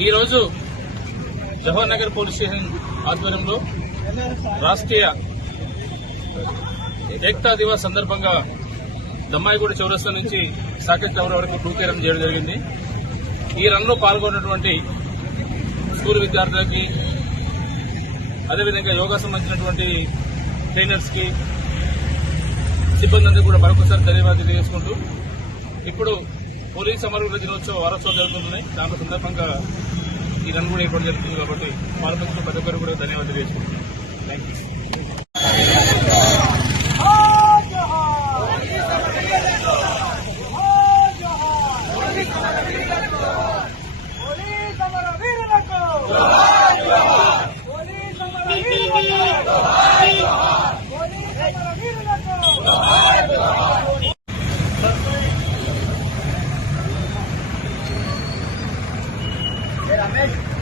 ఈరోజు Jawahar Nagar police station ఆధ్వర్యంలో రాష్ట్రీయ ఏక్తా దివస్ సందర్భంగా దమ్మాయిగూడ చౌరస్తా నుంచి సాకెట్ టవర్ వరకు టూకే రన్ చేయడం జరిగింది. ఈ రన్లో పాల్గొన్నటువంటి స్కూల్ విద్యార్థులకి అదేవిధంగా యోగా సంబంధించినటువంటి ట్రైనర్స్కి సిబ్బంది అందరూ కూడా మరొకసారి ధన్యవాదాలు తెలియజేసుకుంటూ ఇప్పుడు పోలీస్ అమరుల దినోత్సవ వారోత్సవం జరుగుతున్నాయి దాని సందర్భంగా ఈ రన్ కూడా ఏర్పాటు జరుగుతుంది కాబట్టి పాల్పంచిన ప్రతి ఒక్కరు కూడా ధన్యవాదాలు తెలియజేసుకుంటున్నాను. Thank you Ramesh